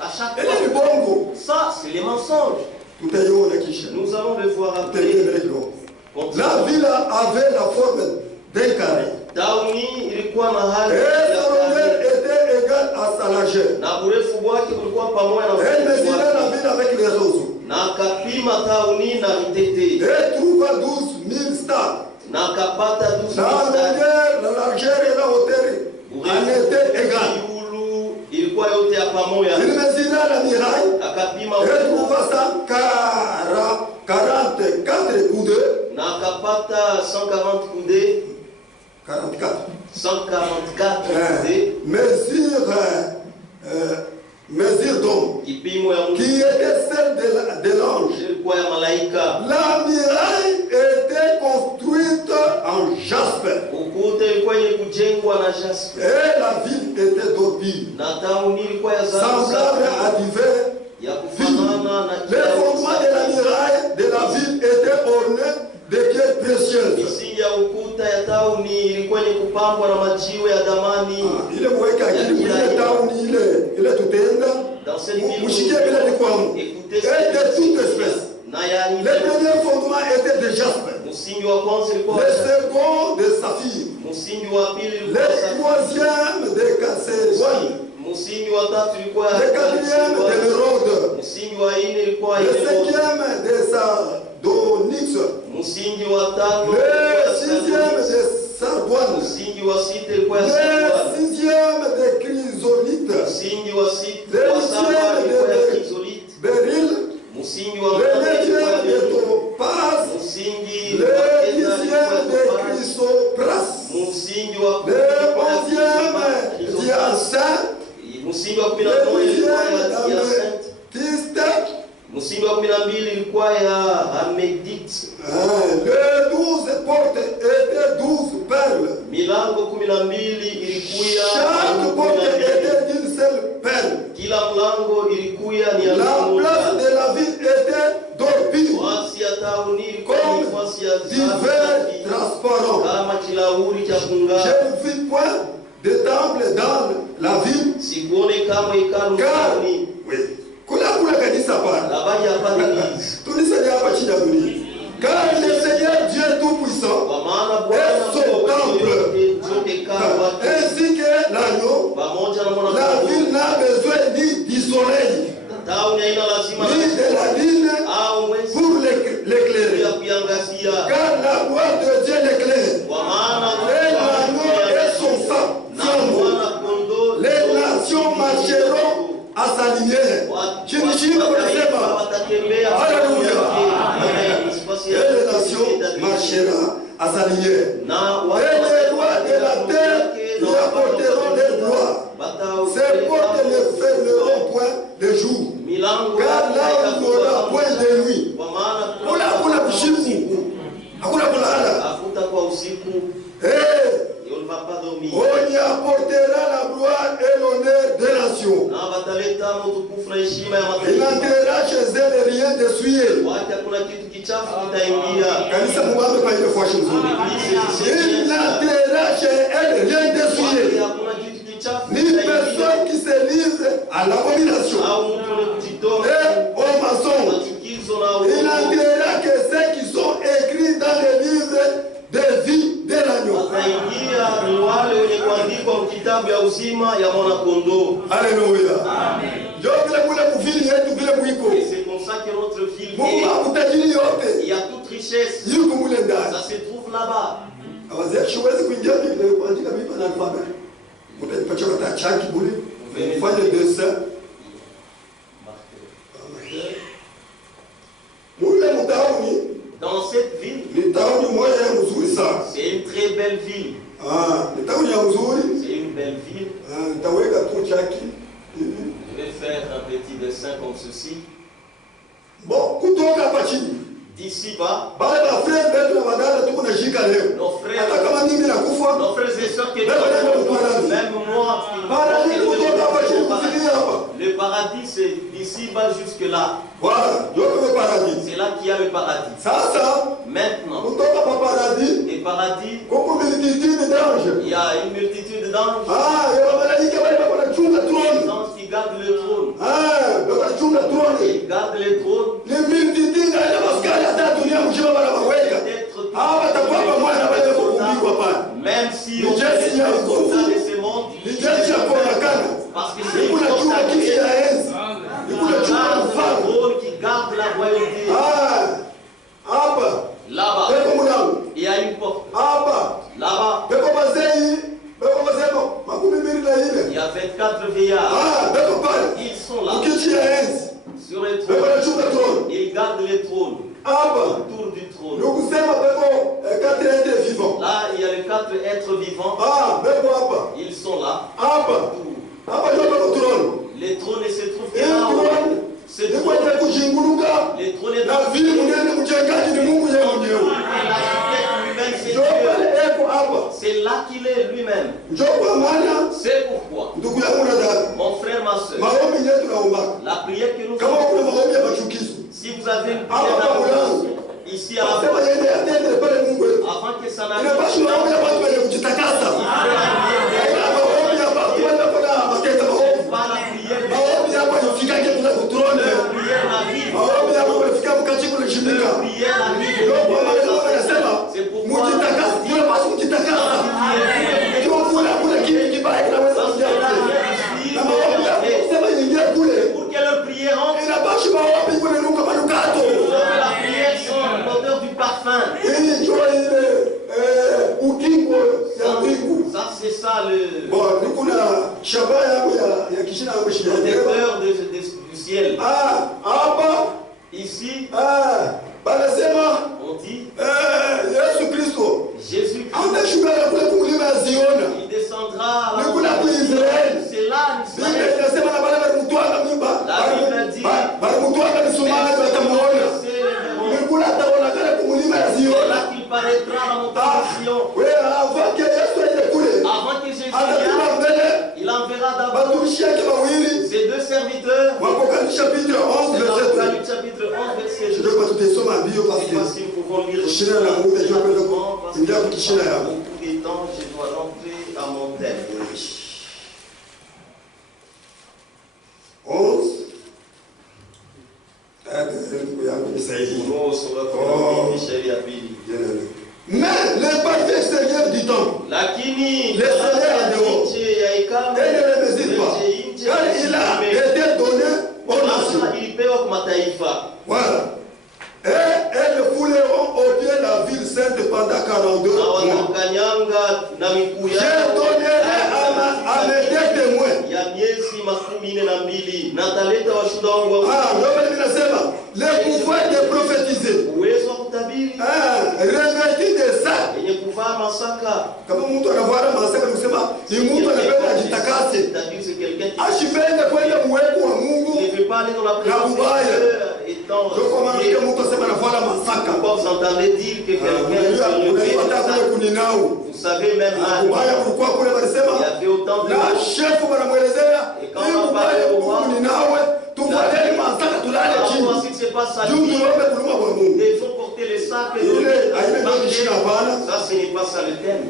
à chaque fois. Ça, c'est les mensonges. Nous allons le voir après. La ville avait la forme d'un carré. Tauni ilikuwa mahali et sa longueur était égale à sa largeur. Na urefu wake ulikuwa pamoja na elle mesurait la ville avec les roseaux. Na akapima tauni na mitete. Et trouva 12 000 stades. Na akapata 12 000 stades. La longueur, la largeur et la hauteur en étaient égales. Ilikuwa yote ya pamoja. Il mesura la muraille. Akapima et trouva 144 coudées. Na akapata 140 coudées. 144 coudées. Mesure d'homme qui était celle de l'ange. La muraille était construite en jaspe. Et la ville était d'or pur, semblable à divers filles. Les fondements de la muraille de la ville étaient ornés de pierres précieuses. Dans cette ville, écoutez, de toute espèce. Les premiers fondements étaient de jaspe. Les seconds de saphir. Les troisièmes de casséroine. Le quatrième de l'érode. Le cinquième de sardonyx. Le sixième de sardoine. Le sixième de chrysolite. Le huitième de béryl. Le neuvième de topaz. Le dixième de chrysopras. Le onzième d'hyacinthe. Le dixième d'améthyste. Msingi wa 12 ilikuwa ya amethyste. Les 12 portes étaient 12 perles. Milango 12 ilikuwa chaque porte était d'une seule perle. Kila mlango ilikuwa ni ya la place de la ville était d'or pur. Wasi ya tauni ilikuwa ni nafasi ya divers transparent. Kama kilauri cha kung'aa. Je ne vis point de temple dans la ville. Sikuone kama hekalu ndani. Oui. Kula kanisa pale. Tunisaidia hapa chini ya dunia. Car le Seigneur Dieu Tout-Puissant est son temple. Ainsi que l'agneau, la ville n'a besoin ni du soleil, ni de la lune pour l'éclairer. Car la gloire de Dieu l'éclaire. Et l'agneau est son sang. Les nations marcheront à sa lumière. Alléluia. Et les nations marcheront à sa lumière. Et les rois de la terre lui apporteront les gloires. Ces portes ne fermeront point le jour. Car là il n'y aura point de nuit. On y apportera la gloire et l'honneur des nations. Il n'entrera chez elle rien de souillé. Il n'entrera chez elle rien de souillé. Ni personne qui se livre à l'abomination et aux maçons. Il n'entrera que ceux qui sont écrits dans les livres de vie de l'agneau. Alléluia. C'est pour ça que notre ville il y a toute richesse. Ça se trouve là-bas. Dans cette ville, c'est une très belle ville. C'est une belle ville. Je vais faire un petit dessin comme ceci. D'ici bas, nos frères et sœurs qui même moi, le paradis c'est d'ici bas jusque là. Voilà, c'est là qu'il y a le paradis. Maintenant, le paradis, il y a une multitude d'anges. Des anges qui garde le trône. Il garde le trône. Même si on fait des choses de ce monde, parce que c'est le trône qui garde la royauté. Là-bas, il y a une porte. Là-bas, il y a 24 vieillards. Ils sont là. Sur le trône. Ils gardent le trône. Autour du trône. Là, il y a les 4 êtres vivants. Ils sont là. Les trônes se trouvent là. Les trônes est dans c'est là qu'il est lui-même. C'est pourquoi, mon frère, ma soeur, la prière que nous faisons, si vous avez une prière d'adoration, ici à la fois, avant que ça n'arrive, pour que leur prière entre, la prière sont l'odeur du parfum. Ça c'est ça le protecteur du ciel. Ici, on dit Jésus-Christ, il descendra à la c'est là l'Israël. La Bible dit c'est là qu'il paraîtra la montagne de Sion. Avant que Jésus vienne, il enverra d'abord ces 2 serviteurs. Apocalypse chapitre 11, verset 2. Chapitre 11, verset 2. Je dois pas tout descendre en bio parce que nous pouvons lire je suis là, beaucoup de temps, je dois rentrer à mon thème. 11. Mais les parties extérieures du temple, les salaires en dehors, elle ne les mesure pas, car il a été donné aux nations. Voilà. Et elles fouleront au pied la ville sainte pendant 42 mois. J'ai donné à mes 2 témoins. Le pouvoir de prophétiser. Revêtu de ça. Kama mtu anavuara masaka kusema ni mtu anapenda ajitakase. Ashipende kwenda uwepo wa Mungu na ubaya. Ndio kwa maana mtu asema anavuara masaka. Vous entendez dire que quelqu'un se revêt de ça. Vous savez même il y avait autant de chef wanamwelezea et quand on parle au roi, voici que c'est pas ça. Nous devons porter les sacs et ça ce n'est pas ça le thème.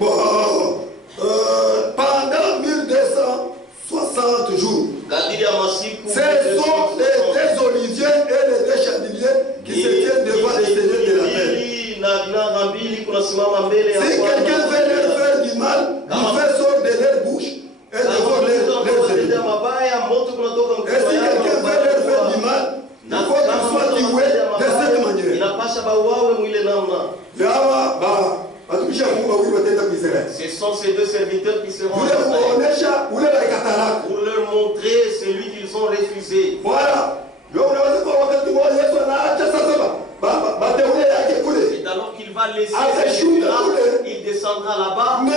Pendant 1260 jours, ce sont les 2 oliviers et les 2 chandeliers qui se tiennent devant le Seigneur de la terre. Si quelqu'un veut leur faire du mal, il fait sortir de leur bouche et devant leurs ennemis. Et si quelqu'un veut leur faire du mal, il faut qu'il soit tué de cette manière. Ce sont ces 2 serviteurs qui seront pour leur montrer celui qu'ils ont refusé. Voilà. C'est alors qu'il va laisser il descendra là-bas. Et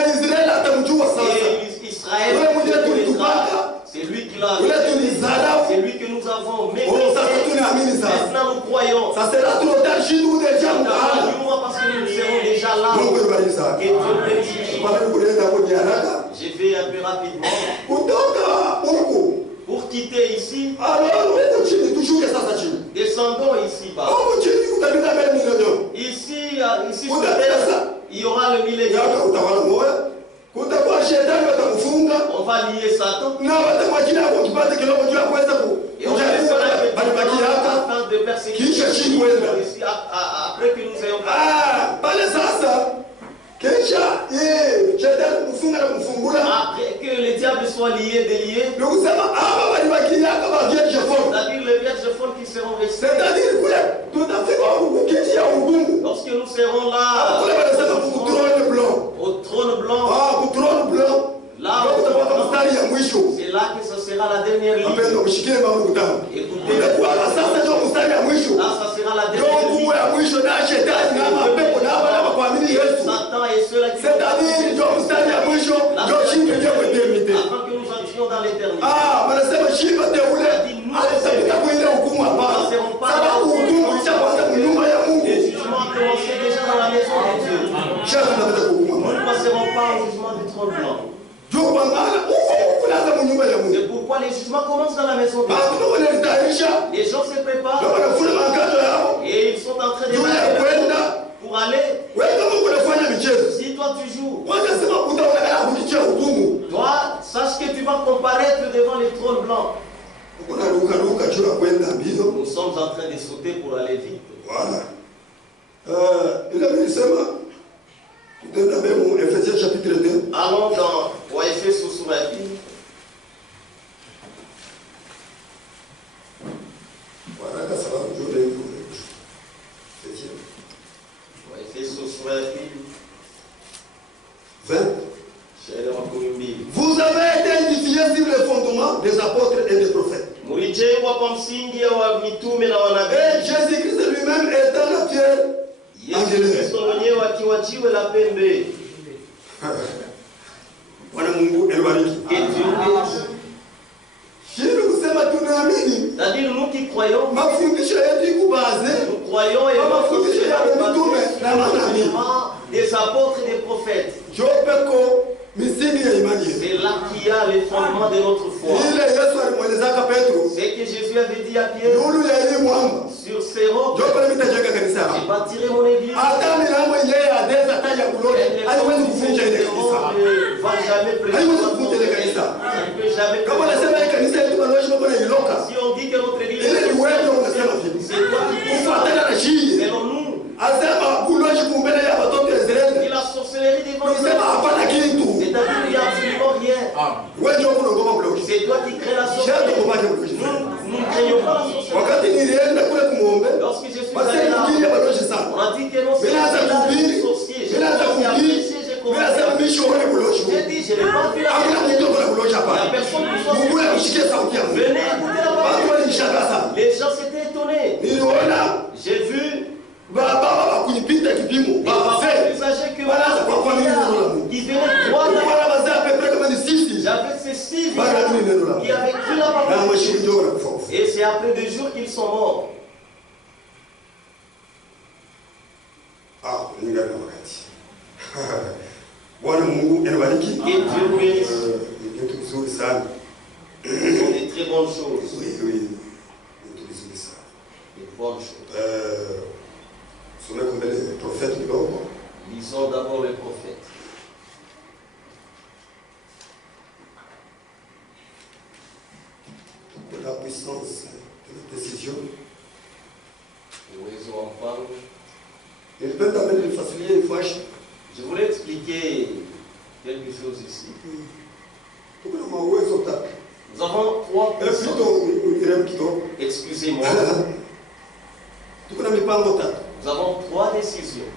Israël, c'est lui qui l'a c'est lui que nous avons. Mais maintenant nous croyons. Ça sera trop tard chez nous déjà. Parce que nous serons déjà là. Je vais un peu rapidement. Pour quitter ici, descendons ici-bas. Ici, sur terre, il y aura le millénaire. kutakuwa shetani watakufunga, on va lier Satan. Na watamwachia hapo kipate kidogo juu ya kuweza kujaribu baribaki hapa. Kisha chini kwenda. Après que nous ayons pale sasa kisha shetani kufunga na kufungula. Après que le diable soit lié, délié. Ndio kusema hapa baribaki hapa ba vierge fort. C'est-à-dire les vierges folles qui seront restées. C'est-à-dire kule tutafika huko kiti ya ugungu. Lorsque nous serons là, kule wanasema ku trône blanc. Au trône blanc. Ku trône blanc. Là, c'est là que ce sera la dernière ligne. Écoutez, là, ça sera la dernière ligne. Satan et ceux-là qui c'est-à-dire, afin que nous entrions dans l'éternité. Nous ne serons pas là. Les jugements ont commencé déjà dans la maison de Dieu. Nous ne passerons pas au jugement du trône blanc. C'est pourquoi les jugements commencent dans la maison de Dieu. Les gens se préparent et ils sont en train de pour aller. Si toi tu joues, toi sache que tu vas comparaître devant les trônes blancs. Nous sommes en train de sauter pour aller vite. Voilà. Ephésiens chapitre 2. Allons dans Ephésiens sous la Bible. Voilà, ça va, je vais vous Ephésiens sous la Bible. 20. Vous avez été édifiés sur le fondement des apôtres et des prophètes. Et Jésus-Christ lui-même étant la pierre. C'est-à-dire nous qui croyons, nous croyons et des apôtres et des prophètes. C'est là qu'il y a les fondements de notre foi. C'est que Jésus avait dit à Pierre, sur ces rocs, je bâtirai mon église. Elle ne va jamais prévoir. Si on dit que notre église est c'est toi qui selon nous. Et la sorcellerie devant nous. C'est-à-dire qu'il n'y a absolument rien. C'est toi qui crée la sorcellerie. Nous ne craignons pas la sorcellerie. Lorsque je suis allé là, on a dit que non, c'est un sorcier. J'ai dit, je n'ai pas vu la sorcellerie. La personne qui soit venez écouter la parole. Les gens s'étaient étonnés. J'ai vu plus âgé que moi qui venait droit j'avais ces 6 qui avaient cru la parole. Et c'est après 2 jours qu'ils sont morts. Et Dieu bénisse. Ce sont des très bonnes choses. Des bonnes choses. Lisons d'abord les prophètes. La puissance de la décision. Où en parle. Il peut amener le facilier et fâche. Je voulais expliquer quelque chose ici. Nous avons 3 puissances. Excusez-moi. Nous avons 3 décisions.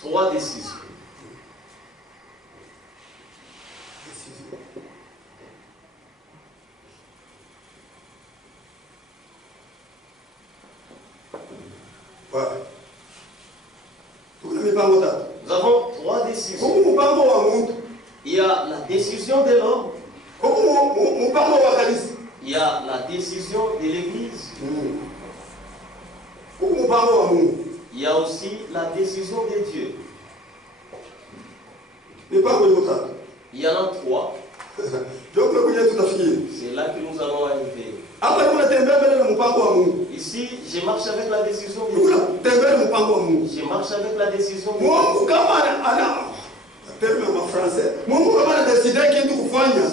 3 décisions. Voilà. Nous avons 3 décisions. Il y a la décision de l'homme. Il y a la décision de l'Église. Il y a aussi la décision de Dieu. Il y en a 3. C'est là que nous allons arriver. Ici, je marche avec la décision de Dieu. Je marche avec la décision de Dieu.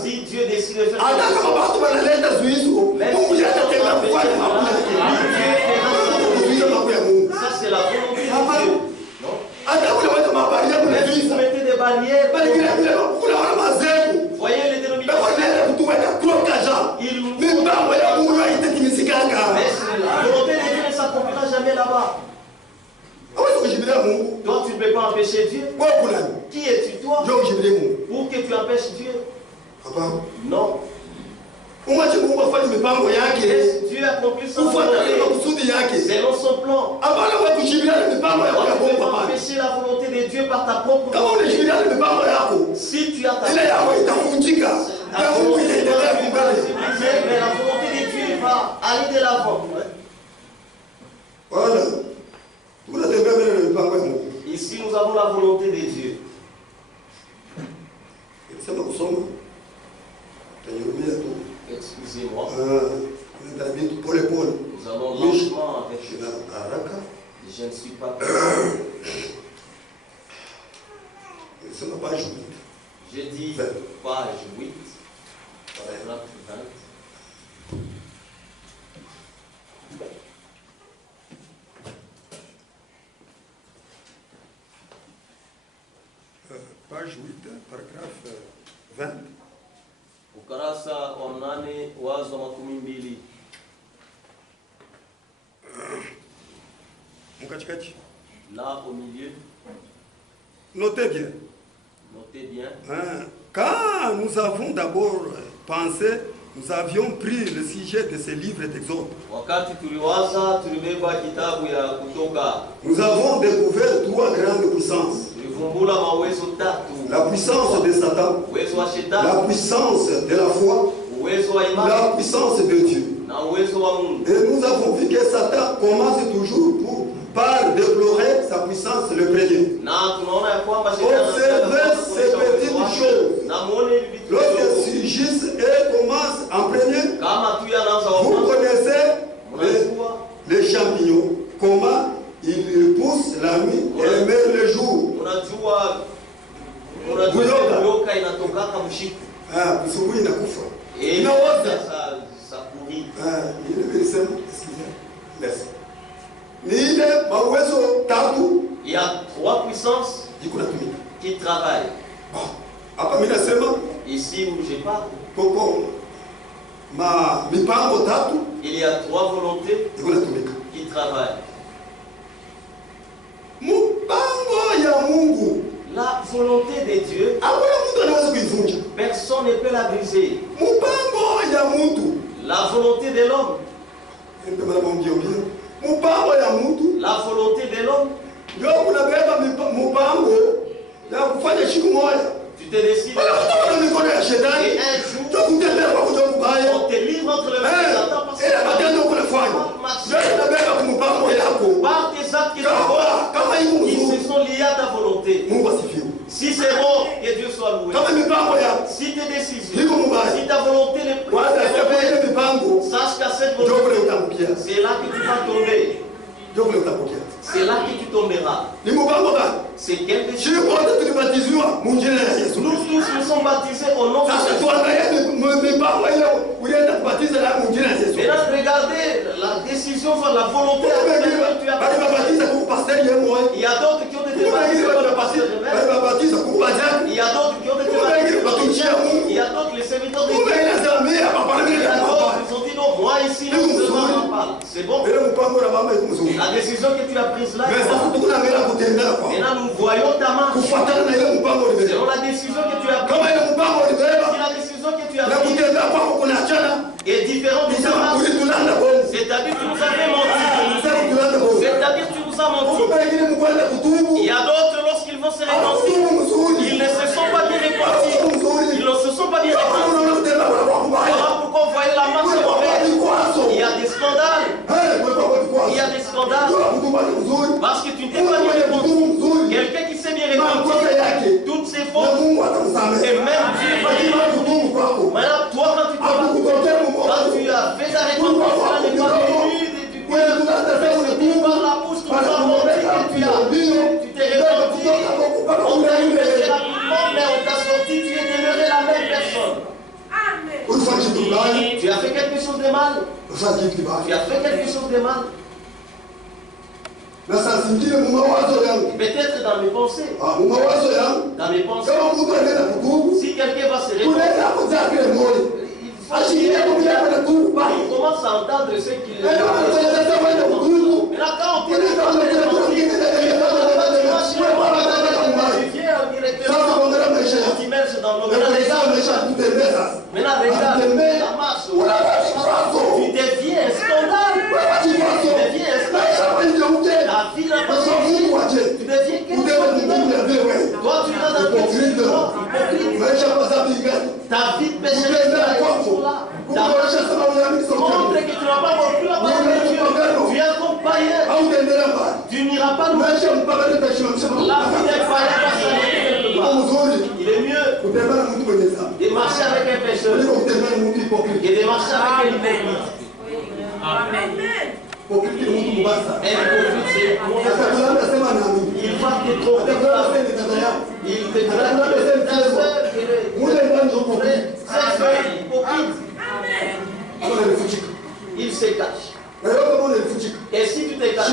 Si Dieu décide de faire ça, c'est la volonté de Dieu. Non? Même si vous mettez des barrières, voyez les dénominations. Mais la volonté de Dieu ne s'accomplira jamais là-bas. Toi, tu ne peux pas empêcher Dieu. Qui es-tu, toi, pour que tu empêches Dieu? Non. Dieu accomplit son volonté selon son plan. Tu ne peux pas empêcher la volonté de Dieu par ta propre volonté. Si tu as ta volonté, mais la volonté de Dieu va aller de l'avant. Voilà. Ici, nous avons la volonté de Dieu. Excusez-moi. Nous allons lentement avec je ne suis pas. J'ai dit page 8, paragraphe 20. Page 8, paragraphe 20. Ukurasa wa 8 wazo wa 12. Là au milieu. Notez bien. Notez bien. Quand nous avons d'abord pensé, nous avions pris le sujet de ce livre d'Exode. Nous avons découvert 3 grandes puissances. La puissance de Satan, la puissance de la foi, la puissance de Dieu. Et nous avons vu que Satan commence toujours par déplorer sa puissance le premier. Observez ces petites choses. Lorsqu'elles surgissent et commencent en premier, vous connaissez les champignons, comment ils poussent la nuit et même le jour. Il y a 3 puissances qui travaillent. Ici où je parle, il y a 3 volontés qui travaillent. La volonté de Dieu, personne ne peut la briser. La volonté de l'homme, la volonté de l'homme, tu te décides et un jour on te livre entre les mains de Satan parce que par tes actes qui se sont liés à ta volonté. Si c'est bon, que Dieu soit loué. Si tes décisions, si ta volonté n'est pas, sache qu'à cette volonté, c'est là que tu vas tomber. C'est là que tu tomberas. C'est quelle décision? Nous tous nous sommes baptisés au nom de Jésus. Maintenant, regardez la décision, la volonté avec laquelle tu as pris. Il y a d'autres qui ont été baptisés par le pasteur de Même. Il y a d'autres qui ont été baptisés par le Chien. Il y a d'autres, les serviteurs de Dieu. Il y a d'autres qui ont dit non, moi ici, nous en parle. C'est bon. La décision que tu as prise là, maintenant nous voyons ta main. Selon la décision que tu as prise, si la décision que tu as prise est différente de ta main, c'est-à-dire que tu nous avais menti. C'est-à-dire que tu nous as menti. Il y a d'autres, lorsqu'ils vont se repentir, ils ne se sont pas bien repentis. Ils ne se sont pas bien repentis. Voilà pourquoi vous voyez la main se revêt. Il y a des scandales. Il y a des scandales. Parce que tu ne t'es pas bien repenti. Quelqu'un qui s'est bien repenti, toutes ses fautes, et même Dieu va dire, maintenant toi quand tu as fait ta repentance, cela n'est pas venu fait quelque chose de mal. Tu as fait quelque chose de mal. Peut-être dans mes pensées. Dans mes pensées. Si quelqu'un va se réveiller, il commence à entendre ce qu'il dit. Mais là, quand on te dit tu t'immerges dans l'eau. Maintenant, regarde la marche. Tu deviens un scandale. Tu deviens un scandale. La vie n'a pas changé. Tu deviens quelque chose. Toi, tu vas dans quel hypocrite. Ta vie de pécheresse est là. Montre que tu n'as pas compris la parole de Dieu. Tu es comme païen. Tu n'iras pas nous. La vie des païens va s'arrêter quelque part. Il est mieux de marcher avec un pécheur que de marcher avec un hypocrite. Amen. Un hypocrite, c'est il va te tromper. Il te traite de ta soeur et de ton frère. C'est hypocrite. Il se cache. Et si tu te caches,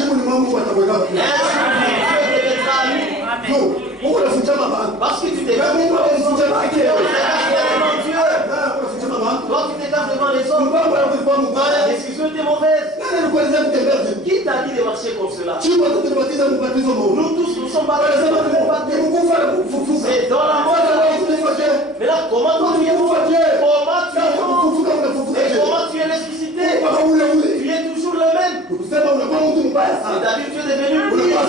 parce que tu te caches devant Dieu. Toi, tu te caches devant les hommes. La décision était mauvaise. Qui t'a dit de marcher comme cela? Nous tous, nous sommes baptisés. C'est dans la mort de mais là, comment tu es mort? Comment tu es mort? Et comment tu es ressuscité? Tu es toujours le même. C'est-à-dire tu es devenu pire.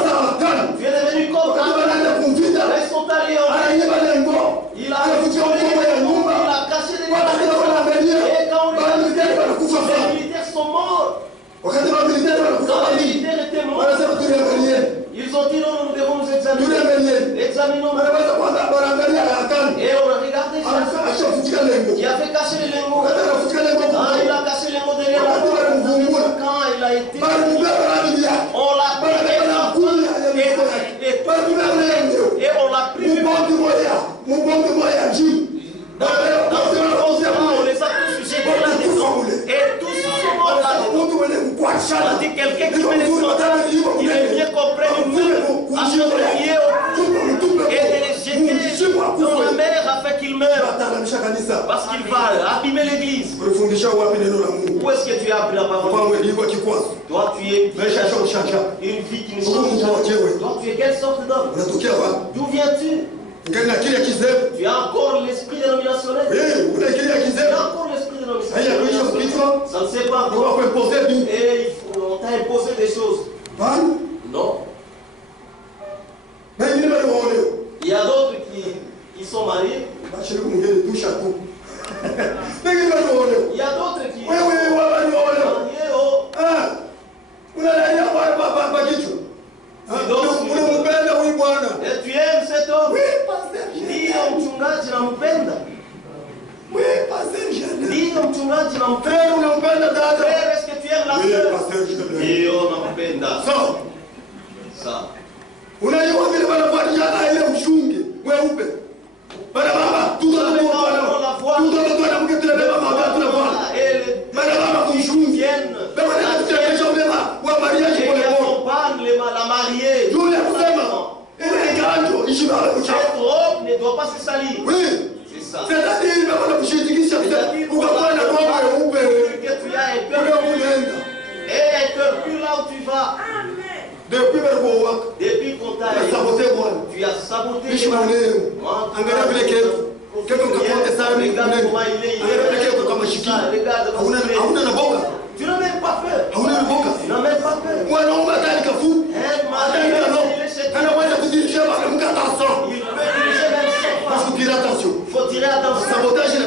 Tu es devenu comme laisse ton talion. Il a caché des militaires. Et quand on regarde, les militaires sont morts. Quand les militaires étaient morts, ils ont dit non, nous devons nous examiner. Examinons. Et on a regardé qui a fait cacher les lingots. Quand il a caché les lingots derrière la porte, quand il a été, on l'a pris et on l'a pris. On les a tous jetés là-dedans. Et tous sont morts là-dedans. Ça dit quelqu'un qui met les scandales, il est bien compris une meule à se lier et de les jeter dans la mer afin qu'ils meurent. Parce qu'il va abîmer l'église. Où est-ce que tu as appris la parole? Toi, tu es une vie qui ne change pas. Toi, tu es quelle sorte d'homme? D'où viens-tu? Tu as encore l'esprit dénominationnel. Tu as encore l'esprit dénominationnel. Ça ne sait pas. Et on t'a imposé des choses. Non. Il y a d'autres qui sont mariés. Il y a d'autres qui sont mariés. Et tu aimes cet homme? Ndiyo mchungaji nampenda. Ndiyo mchungaji nampenda. Frère, est-ce que tu aimes la sœur? Ndiyo nampenda. Ça. Unajua vile wanafanya ile ushungi weupe. Bana baba, cette robe ne doit pas se salir. Oui. C'est ça. C'est-à-dire que tu as un cœur et un cœur pur là où tu vas. Depuis qu'on t'a saboté, tu as saboté. Regarde comment il est. Tu n'as même pas peur. Tu n'as même pas peur. Il peut diriger même sans pas. Il faut tirer attention. Sabotage, il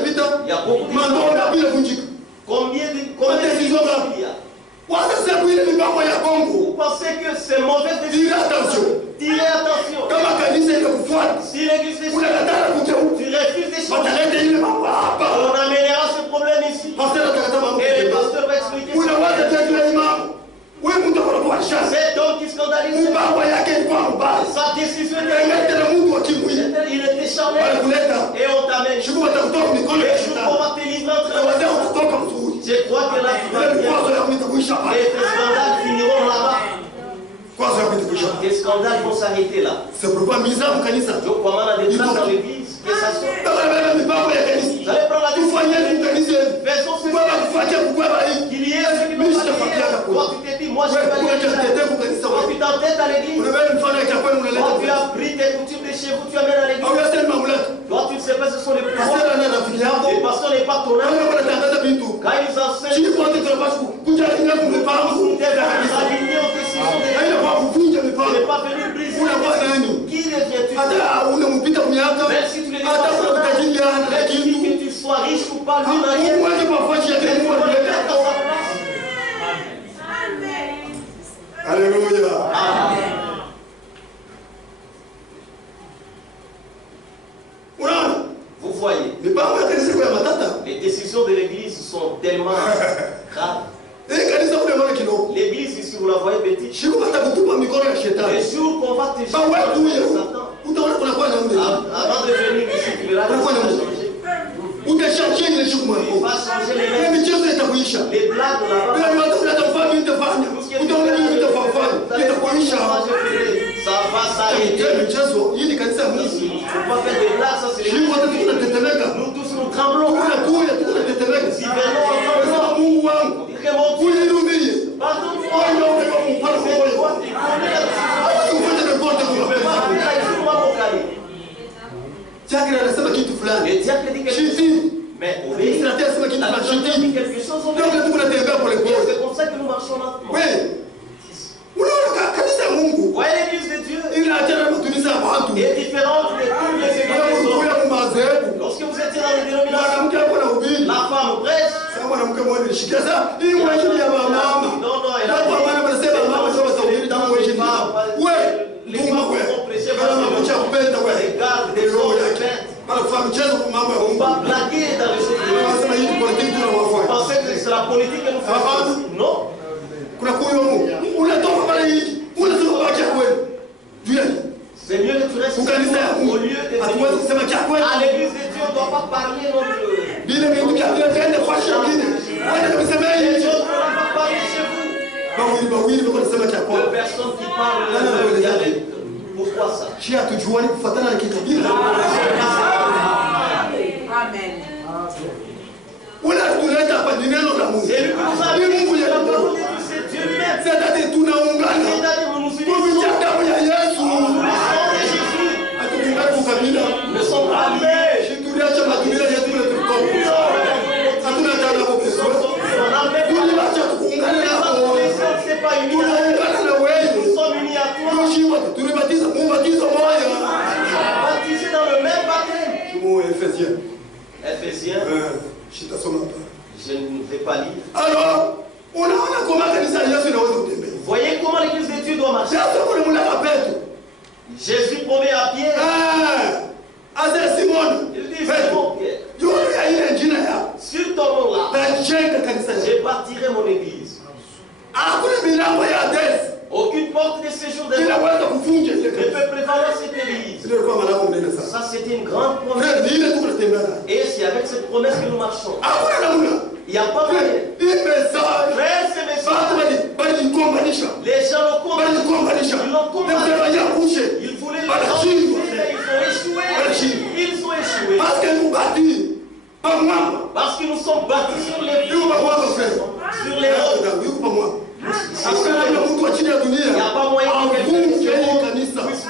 y a beaucoup de combien de décisions il y a? Vous pensez que c'est mauvais de tirez attention. Tirez attention. Si l'église est tu refuses des choses, on amènera ce problème ici. Et le pasteur va expliquer cet homme qui scandalise sa décision, il était charnel et on t'amène. Et je vais te livrer entre les mains. Je crois que là, tu vas bien. Et tes scandales finiront là-bas. Tes scandales vont s'arrêter là. C'est pourquoi mise en kanisa. Donc, comment on a des places dans l'église, que ça soit. Vous allez prendre la décision. Faisons ce qu'il y ait ceux qui vont pas prier. Toi, tu t'es dit, moi, je vais pas aller. Toi, tu t'entêtes à l'église. Toi, tu as pris tes coutumes de chez vous, tu amènes à l'église. Toi, tu ne sais pas, ce sont les pasteurs. Les pasteurs n'est pas ton âme. Quand ils enseignent, tu devrais s'aligner aux décisions de Dieu. Tu n'es pas venu briser. Qui deviens-tu? Même si tu les dépasses, même si que tu sois riche ou pas, lui n'a rien. Alléluia. Amen. Vous voyez, les décisions de l'église sont tellement graves. L'église ici, vous la voyez petite. Les jours qu'on va te jeter Satan, avant de venir ici, tu verras que ça va changer. Il va changer les blagues là-bas. Ça va s'arrêter. Il ne faut pas faire des blagues, ça c'est les nous tous nous tremblons. Si venons en tremblant, on dit que mon Dieu, pardonne-moi. C'est toi qui connais la décision. Je ne peux pas faire la décision, mon calier. Le diable dit quelque chose. Mais obéis. La dit quelque chose. C'est comme ça que nous marchons maintenant. Voyez l'église de Dieu est différente de toutes les églises. Lorsque vous étiez dans les dénominations, la femme prêche. Non, elle a les femmes vont prêcher parce que regarde des hommes peintes. On va blaguer dans les choses de Dieu. Vous pensez que c'est la politique que nous faisons? Non. C'est mieux que tu restes au lieu de à l'église de Dieu, on ne doit pas parler non plus. Les choses ne doivent pas parler chez vous. De personnes qui parlent. Pourquoi ça? Amen. C'est lui qui nous a dit, c'est Dieu lui-même. C'est-à-dire nous nous unissons. Nous sommes alliés. C'est pas uni. Nous sommes unis à toi. Baptisés dans le même baptême. Éphésiens. Je ne vais pas lire. Alors, voyez comment l'église de Dieu doit marcher. Jésus promet à Pierre. Il dit, Simon Pierre, sur ton nom-là, je bâtirai mon église. Aucune porte de séjour de ne peut prévaloir cette église. Ça, c'était une grande promesse. Et c'est avec cette promesse que nous marchons. Il n'y a pas moyen. Frère, ce message, les gens l'ont combattu. Ils l'ont combattu. Ils voulaient les empêcher, mais ils ont échoué. Parce que nous sommes bâtis sur les routes. Sur les routes. Il n'y a pas moyen que quelqu'un puisse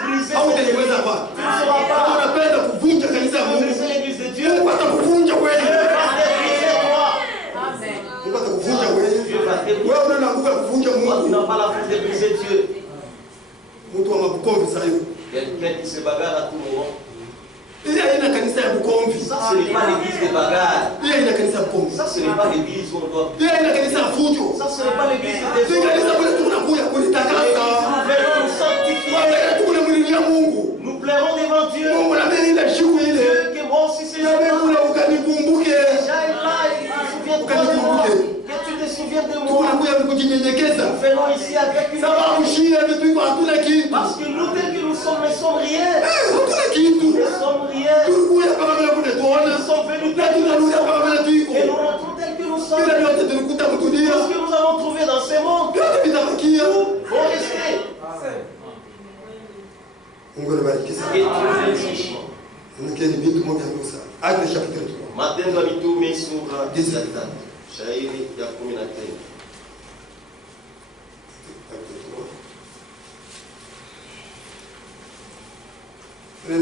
briser l'église de Dieu. Dieu va te briser toi. Dieu va te briser. Toi, tu n'as pas la force de briser Dieu. Quelqu'un qui se bagarre à tout moment. Ça, ce n'est pas l'église des bagarres. Ça, ce n'est pas l'église où on doit. Ça, ce n'est pas l'église des nous sanctifier. Nous plairons devant Dieu. Dieu, que moi aussi, c'est déjà là, il se souvient de toi. Que tu te souviens de moi. Nous venons ici avec une parce que nous, tels que nous sommes, ne sommes rien. Nous ne sommes rien. Nous sommes venus et nous rentrons tels que nous sommes. ça. Tout ce que nous allons trouver dans ces mondes, tout vont rester. Et tout Matin Mitume sura 13. Shairi ya 13. Je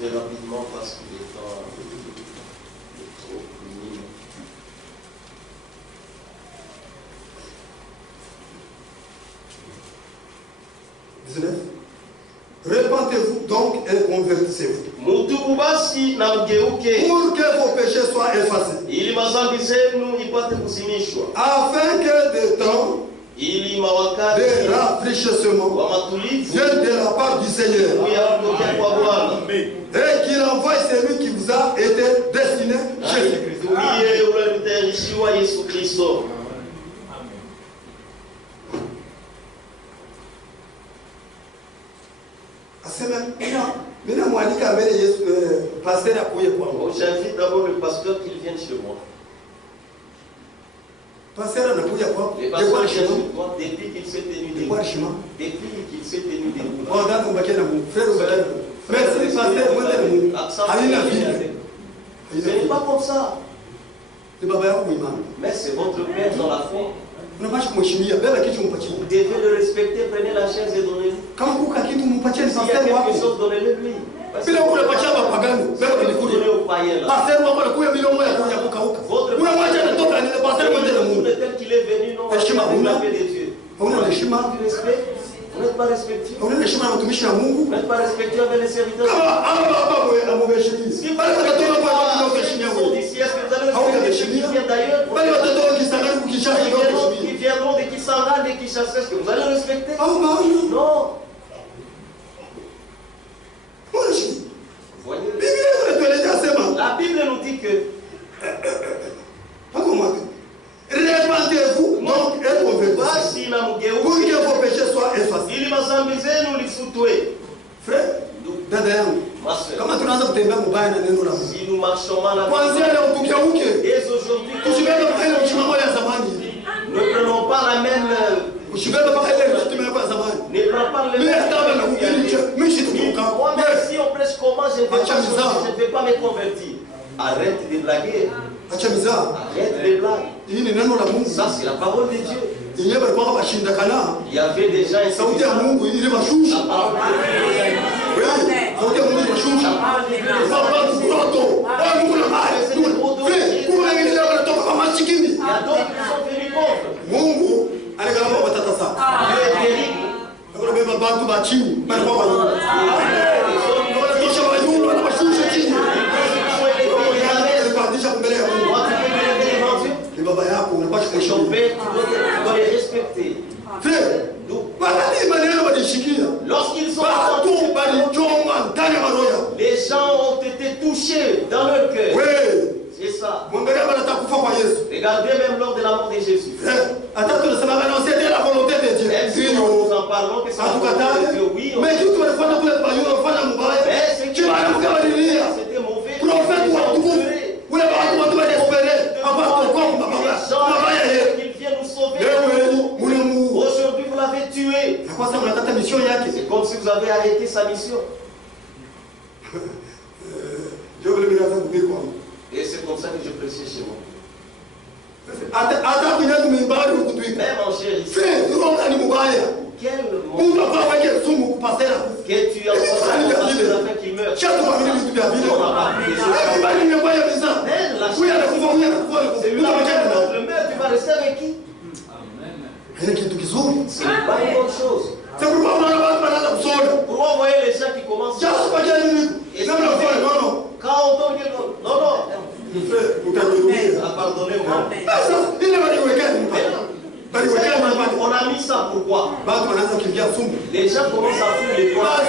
vais rapidement parce que le temps est trop minime. Repentez-vous donc et convertissez-vous. Pour que vos péchés soient effacés. Afin que des temps de rafraîchissement viennent de la part du Seigneur. Et qu'il envoie celui qui vous a été destiné chez lui. J'invite d'abord le pasteur qu'il vienne chez moi. Le pasteur vient chez moi depuis qu'il s'est tenu debout. Ce n'est pas comme ça. Mais c'est votre père dans la foi. Vous devez le respecter, prenez la chaise et donnez-le. S'il y a quelque chose, donnez-le lui. Parce que vous donnez au païen là. Votre tel qu'il est venu, non, vous l'avez des dieux. Vous n'êtes pas respectueux. Vous n'êtes pas respectueux avec les serviteurs. Si vous êtes d'ici, est-ce que vous allez respecter ceux qui viennent d'ailleurs? Qui viendront de Kisangani, de Kinshasa, est-ce que vous allez respecter? Non. Voyez. La Bible nous dit que répandez-vous donc et convertissez-vous pour que vos péchés soient effacés. Frère, comment tu n'as pas si nous marchons mal avec dès aujourd'hui, ne prenons pas la même. Ne prenons pas le même. Moi, même si on prêche comment, je ne vais pas me convertir. Arrête de blaguer. Arrête les blagues. Ça, c'est la parole de Dieu. Il y avait déjà un lorsqu'ils sont les gens ont été touchés dans leur cœur. C'est ça. Regardez même lors de la mort de Jésus. Même si nous en parlons que c'est la volonté de Dieu, oui. Mais c'était mauvais. Qu'il vienne nous sauver. Aujourd'hui, vous l'avez tué. C'est comme si vous avez arrêté sa mission. Et c'est comme ça que je prêchais chez moi. Même en chair ici. Quel moment que tu as afin qu'il meure. Le meurtre, tu vas rester avec qui? Ce n'est pas une bonne chose. Pourquoi vous voyez les gens qui commencent quand on tombe que non. Pardonnez-moi. On a mis ça pourquoi? Les gens commencent à fuir les points.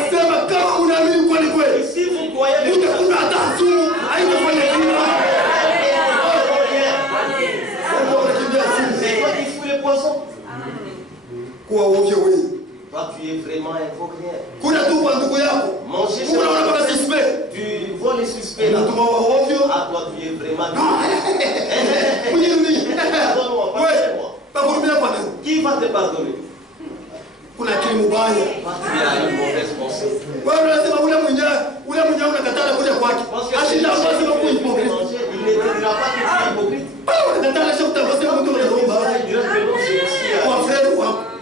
Si vous croyez les gens, c'est toi qui fous les poissons. Toi, tu es vraiment un coquinier. Manger, tu vois les suspects là. Ah, toi, tu es vraiment. pas te pardonner. Kuna akili mbaya. Tu as une mauvaise pensée. Wewe unasema ule mwenyewe unakataa kuja kwake. Ashinda basi na kuipoke. Il ne dira pas que tu es hypocrite. Unakataa sio kutafasiri mtu anaomba. Kwa frère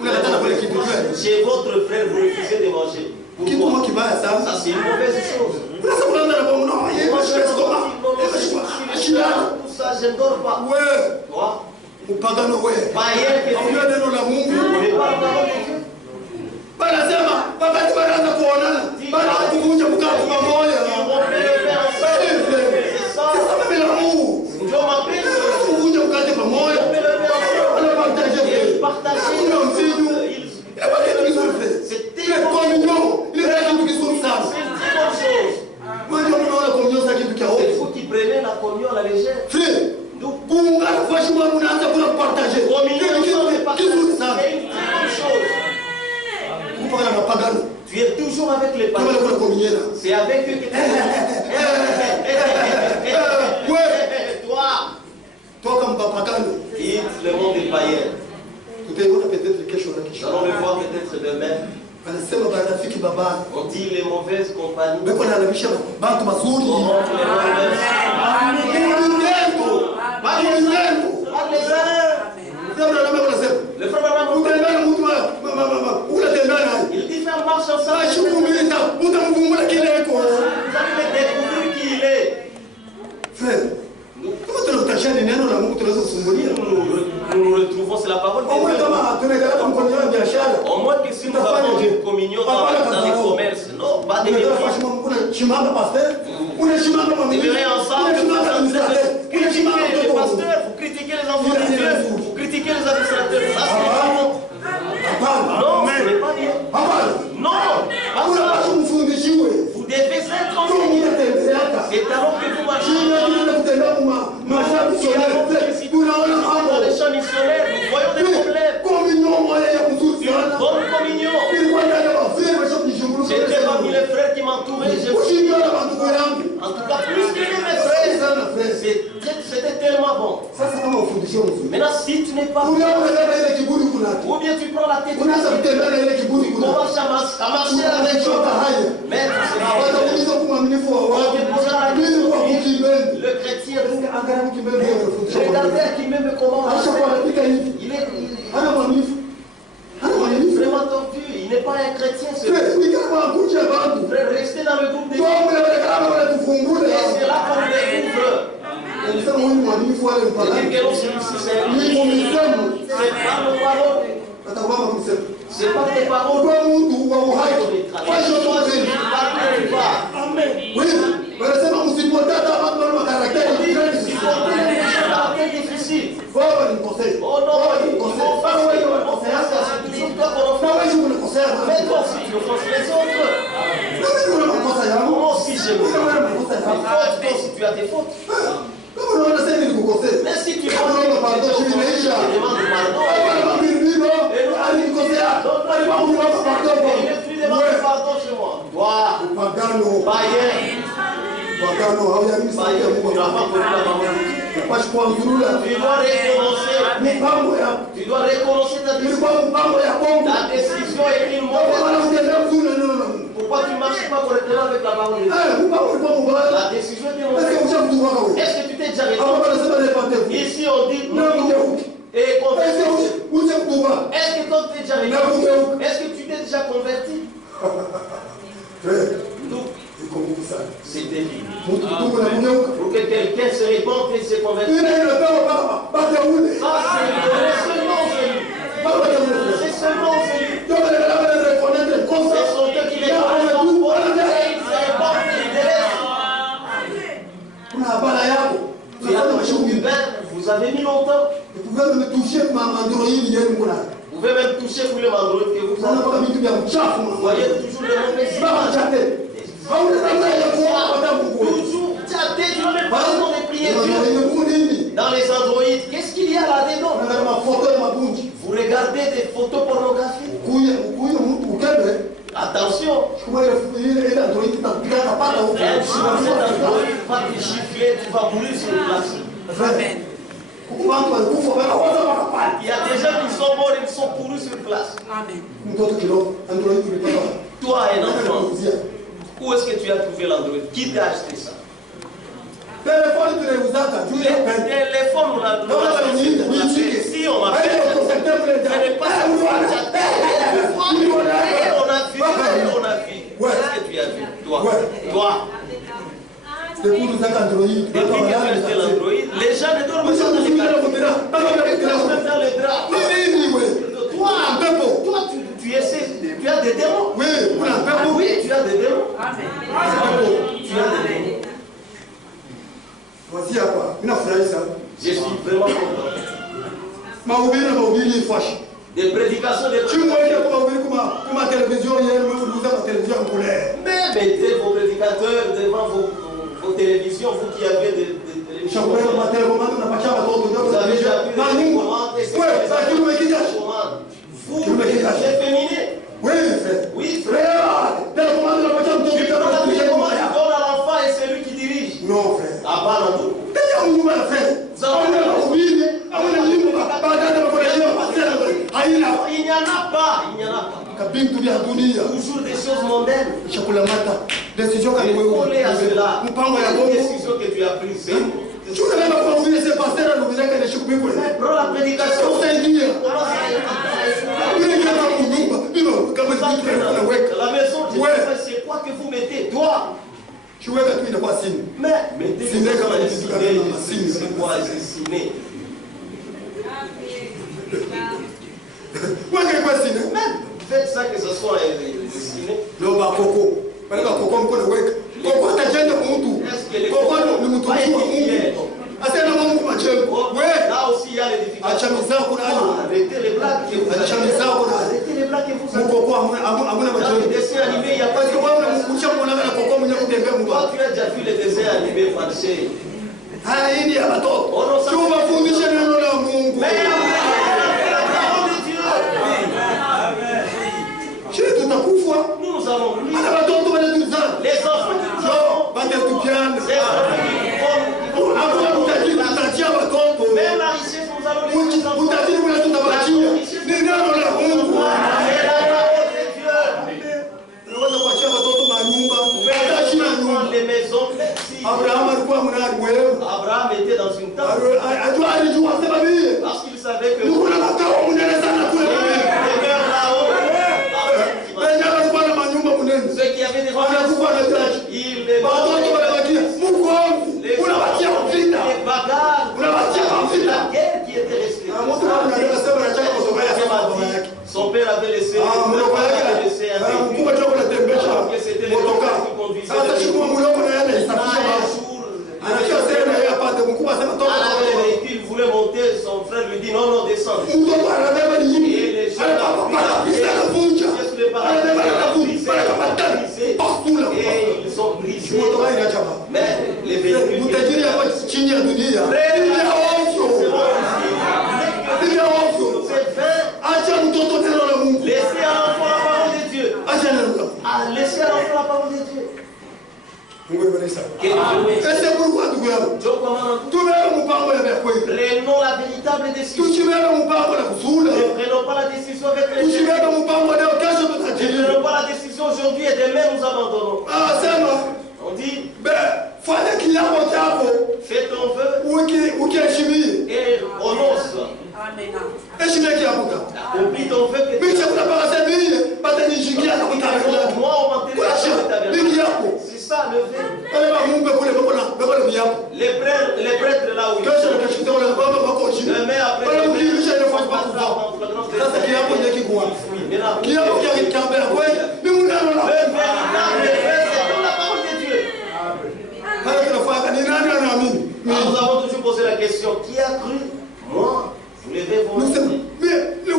unakataa kule kitu gani? Chez votre frère vous refusez de manger. Kitu mwa kibaya sana. Ça c'est une mauvaise chose. Unasema unaenda na bomu no. Yeye tout ça je ne dors pas. Ouais. Toi Upagano wewe. Païen que tu es neno la Mungu. n'est pas la parole de Dieu. Wanasema wakati wanaanza kuonana baada ya kuvunja mkate pamoja. Sasa mimi na Mungu ndio mapenzi. Kuvunja mkate pamoja. Partager le mvinyo. C'est une communion. Il est là qui sont ça. C'est une très bonne chose. Moi je me donne la communion ça qui est c'est vous qui prenez la communion à la légère. Frère, donc bunga franchement on a pour partager. Communion c'est qui sont ça. C'est une très bonne chose. Tu es toujours avec les païens. C'est avec eux que tu es. Toi, comme papagano. Quitte le monde des païens. Nous allons le voir peut-être demain. On dit les mauvaises compagnies. Le frère il dit faire marche ensemble. Vous allez découvrir qui il est. Frère, nous retrouvons, c'est la parole de Dieu. Au moins que si nous avons une communion dans les commerces, non, pas de demeurer ensemble, vous critiquez les pasteurs, vous critiquez les enfants de Dieu, vous critiquez les administrateurs. Ça, c'est pas bon. Non, ce n'est pas bien. Non, vous devez être enseigné. C'est alors que vous marchez dans les champs missionnaires, nous voyons des problèmes. Une bonne communion. J'étais parmi les frères qui m'entouraient. En tout cas, plus que mes frères, c'était tellement bon. Maintenant, si tu n'es pas ou bien tu prends la tête, tu commences à marcher avec eux. Mais le chrétien, regardez à qui m'aime comment il est vraiment tordu, il n'est pas un chrétien. Frère, restez dans le groupe des gens. Et c'est là qu'on découvre. C'est pas tes paroles. Si tu as des fautes. Mais si tu demande pardon, chez moi. Toi, païen. Tu dois reconnaître ta décision. Ta décision est une mauvaise. Pourquoi tu ne marches pas correctement avec la parole de Dieu? La décision est une mauvaise. Est-ce que tu t'es déjà répondu? Ici on dit et converti. Est-ce que toi tu t'es déjà répondu? Est-ce que tu t'es déjà converti? C'était dit. Pour que quelqu'un se répande et se convertisse. C'est seulement celui. C'est son Dieu qui les vous avez mis longtemps. Vous pouvez même toucher ma mandroïde. Vous pouvez même toucher tous les mandroïdes que vous avez. Vous voyez toujours le mauvais. Toujours tâter, tu n'as même pas besoin de prier Dieu. Dans les androïdes, qu'est-ce qu'il y a là-dedans? Vous regardez des photos pornographiques. Attention. Un androïde va te gifler, tu vas mourir sur place. Il y a des gens qui sont morts, ils sont pourris sur place. Toi, un enfant, où est-ce que tu as trouvé l'Android? Qui t'a acheté ça? Les téléphone, on a si on m'appelle, ce n'est pas ça. On a vu. Qu'est-ce que tu as vu? Toi. Depuis que tu as acheté l'Android, les gens ne dorment pas dans les draps. Toi, tu essaies, tu as des démons. Oui, tu as des démons. Tu as des démons. Voici à quoi? Je suis vraiment content. Des prédications de ma télévision hier, vous avez ma télévision en colère. Mais mettez vos prédicateurs devant vos télévisions, vous qui avez des télévisions. Vous avez déjà vu les commandes. Vous, c'est féminin. Oui, frère. Tu donnes à l'enfant et c'est lui qui dirige. Non, frère. Ah, pas dans tout. Il n'y en a pas. Toujours des choses mondaines. Décision collée à cela. Une décision que tu as prise. Prends la prédication. La maison, c'est quoi que vous mettez? Toi. Mais mettez c'est quoi assassiner? Faites ça que ce soit dessiné. Là aussi il y a les difficultés. Arrêtez les blagues que vous arrêtez les blagues que vous dans les dessins animés, il n'y a pas de toi, tu as déjà vu les dessins animés français. Nous avons lu les enfants même la richesse, nous allons les maisons. Abraham était dans une tente parce qu'il savait que ceux qui avaient des les bagarres, la guerre qui était restée. Son père avait laissé un véhicule que c'était les gens qui conduisaient le véhicule, il voulait monter, son frère lui dit non, descends. Et les gens et ils sont brisés. Mais les véhicules laissez à l'enfant la parole de Dieu. Laissez à l'enfant la parole de Dieu. Et c'est pourquoi prenons la véritable décision. Ne prenons pas la décision avec les gens. Ne prenons pas la décision aujourd'hui et demain nous abandonnons. On dit fais ton vœu et renonce. Oublie ton vœu que moi on m'intéresse. C'est ça le vœu. Les prêtres là où ils sont. Demain après nous avons toujours posé la question, qui a cru? Moi, vous levez vos mains. Il y a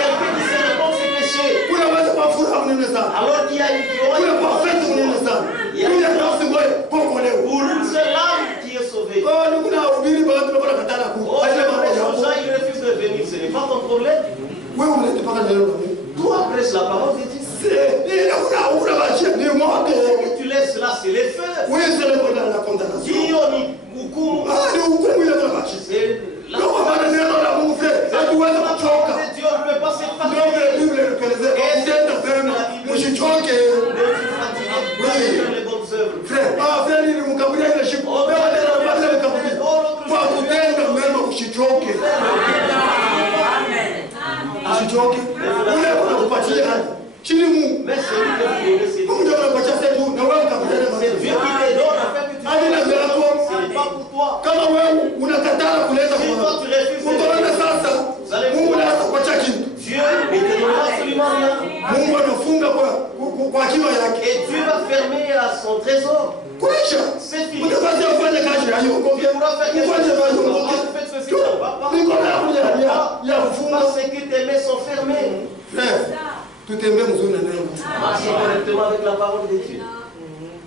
quelqu'un qui se répond ses péchés. Alors qu'il y a pour une seule âme qui est sauvée. Il refuse de venir, ce n'est pas ton problème. Toi, prêche la parole de Dieu. Ce que tu laisses là, c'est les feux. Oui, c'est la condamnation. Achoke. Ule anakupatia chini Mungu. Mais c'est lui qui donne ces Mungu ndio anakupatia sasa tu na wewe utakutana na c'est Dieu qui les donne afin que tu ce n'est pas pour toi. Kama wewe unakataa kuleta Si toi tu refuses, utaona sasa Mungu anakupatia kitu. Dieu ne te donnera absolument rien. Mungu anafunga kwa akiba yake. Et Dieu va fermer à son trésor. Kuisha. C'est fini. Utapata ufanye kazi hayo. Tu pourras faire quelque chose. Faites ceci, ça ne va pas. Parce que tes mains sont fermées. Frère, tout est même zone na neno. Marchez correctement avec la parole de Dieu.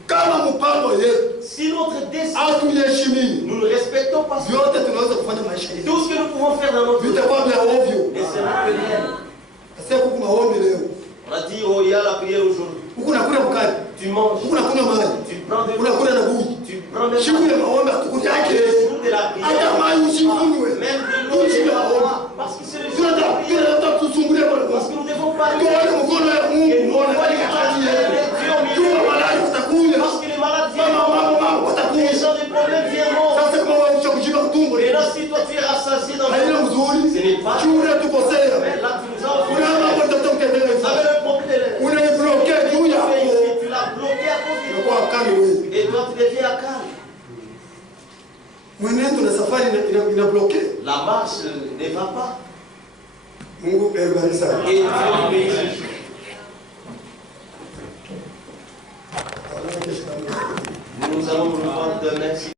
Kama mpango yetu si notre destin hatuyaheshimii, nous ne respectons pas vyote tunaweza kufanya maisha yetu. tout ce que nous pouvons faire dans notre vie, vitakuwa vya ovyo. mais c'est là que rien. Sasa huku maombi leo. On a dit oh il y a la prière aujourd'hui. Huku nakula mkate. Tu manges. Huku nakula maji. Tu prends de l'eau. Unakula na bui. Tu prends de siku ya maombi atukuli yake. Hata maji usifunywe. Même de l'eau tu vas parce que c'est le jour de la prière. Tusungulie kwa Parce que nous devons parler. Tuone mkono ya Mungu. Tuone katikati yetu. Tuwe malali watakuja. Parce que les malades viennent. Les gens des problèmes viendront. Sasa kama wewe unakujiba tumbo. Et là si toi tu es rassasié dans haina mzuri. ce n'est pas. Chura tukosea. Mais là tu nous as offert. Kuna mambo tutamkendele. Vous avez le problème. Unanibloqué juu ya hapo. Tu l'as bloqué à cause de kwa kali wewe. Et toi tu deviens à calme. Mwenendo na safari ina bloqué. La marche ne va pas. Mungu erbarisa. Et Dieu bénit. Nous allons nous reprendre demain si